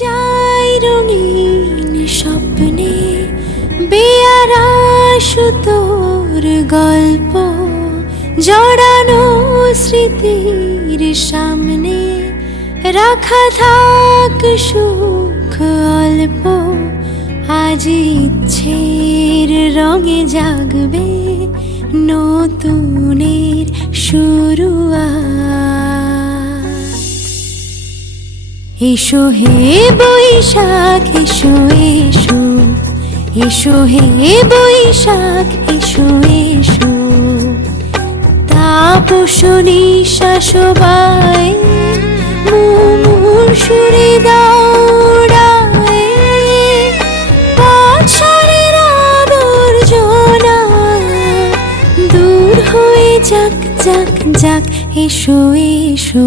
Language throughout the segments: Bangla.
যাই রঙিন স্বপ্নে, বেয়ারা সুতোর গল্প জড়ানো স্মৃতির সামনে, রাখা থাক সুখ অল্প, আজ ইচ্ছের রঙে জাগবে নতুনের শুরুয়াত। এসো হে বৈশাখ, এসো এসো। এসো হে বৈশাখ, এসো এসো। তাপস নিঃশ্বাস বাই মুমুর সুরে দৌড়ায় বছরের আবর্জনা দূর হয়ে যাক যাক যাক, এসো এসো।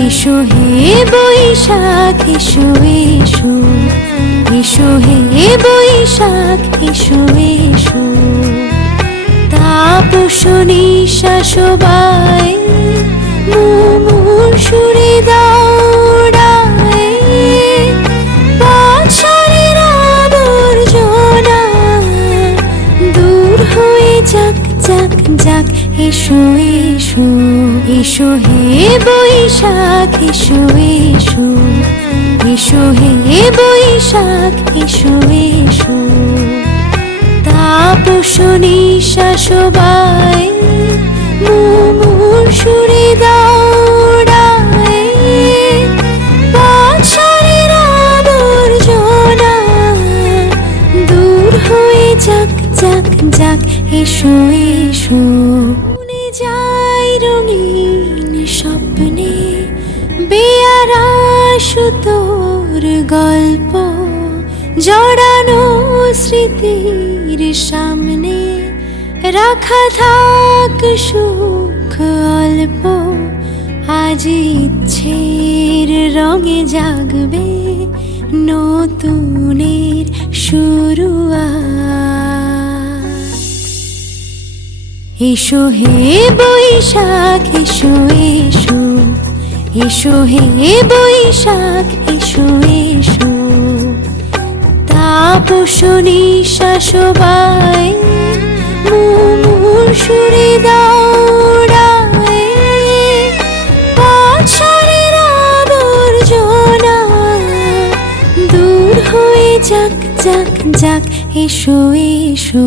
এসো হে বৈশাখ, এসো এসো। এসো হে বৈশাখ, এসো এসো। তাপস নিঃশ্বাস বাই মুমুর সুরে দৌড়ায় হয়ে যাক যাক যাক, এসো এসো। এসো হে বৈশাখ, এসো এসো। এসো হে বৈশাখ, এসো এসো। তাপস নিঃশ্বাস বাই মুমুর সুরে দূর যাক যাক যাক, এসো এসো। গল্প জড়ানো স্মৃতির সামনে রাখা থাক সুখ অল্প। আজ ইচ্ছের রঙে জাগবে নতুনের শুরুয়াত। এসো হে বৈশাখ, এসো এসো। এসো হে বৈশাখ এসো এসো তাপস নিঃশ্বাস বাই মুমুর সুরে দৌড়ায় বছরের আবর্জনা দূর হয়ে যাক যাক যাক, এসো এসো।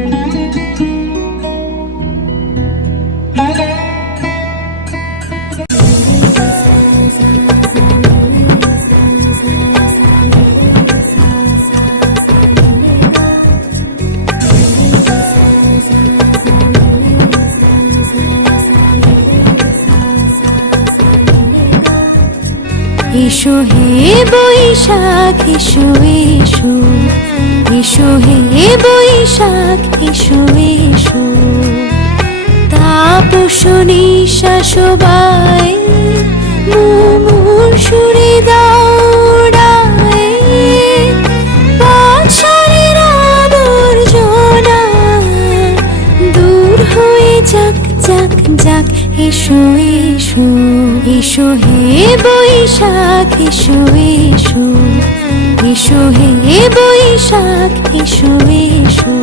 এসো হে বৈশাখ, এসো এসো। এসো হে বৈশাখ, এসো এসো। তাপস নিঃশ্বাস বাই মুমুর সুরে এসো এসো এসো হে বৈশাখ, এসো এসো। এসো হে বৈশাখ, এসো এসো।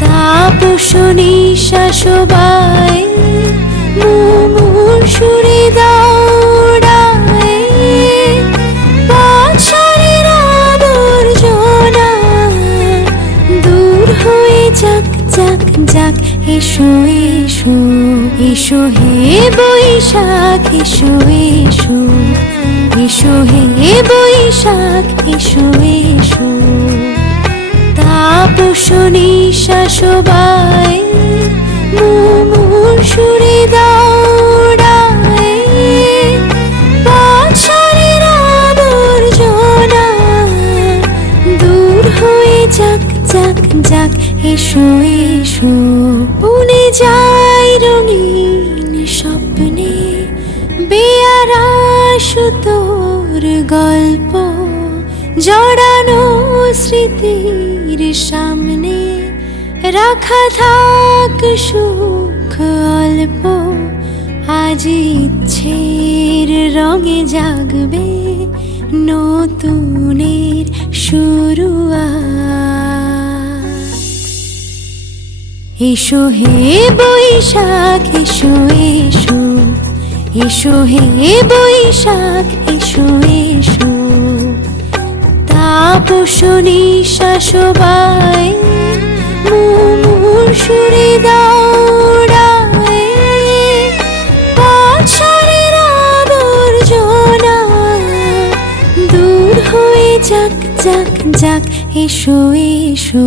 তাপস নিঃশ্বাস বাই এসো এসো এসো হে বৈশাখ, এসো এসো। এসো হে বৈশাখ, এসো এসো। তাপস শাশুবাই বাই এসো এসো বনে যায় রঙিন স্বপ্নে। বেয়ারা সুতোর গল্প জড়ানো স্মৃতির সামনে। রাখা থাক সুখ অল্প, আজ ইচ্ছের রঙে জাগবে নতুনের শুরুয়াত এসো হে বৈশাখ, এসো এসো। এসো হে বৈশাখ, এসো এসো। তাপস নিঃশ্বাসবায় মুমুর সুরে দৌড়ায় বছরের আবর্জনা দূর হয়ে যাক যাক যাক, এসো এসো।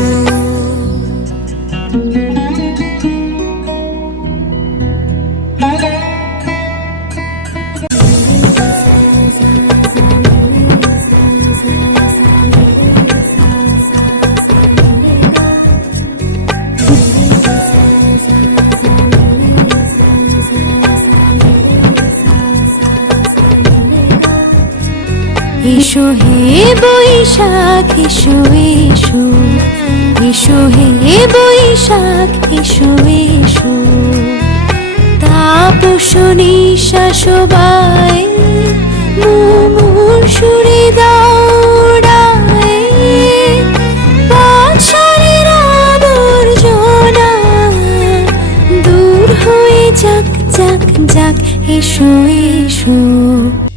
এসো হে বৈশাখ, এসো এসো। এসো হে বৈশাখ, এসো এসো। তাপস নিঃশ্বাসবায় মুমুর সুরে যাক যাক যাক, এসো এসো।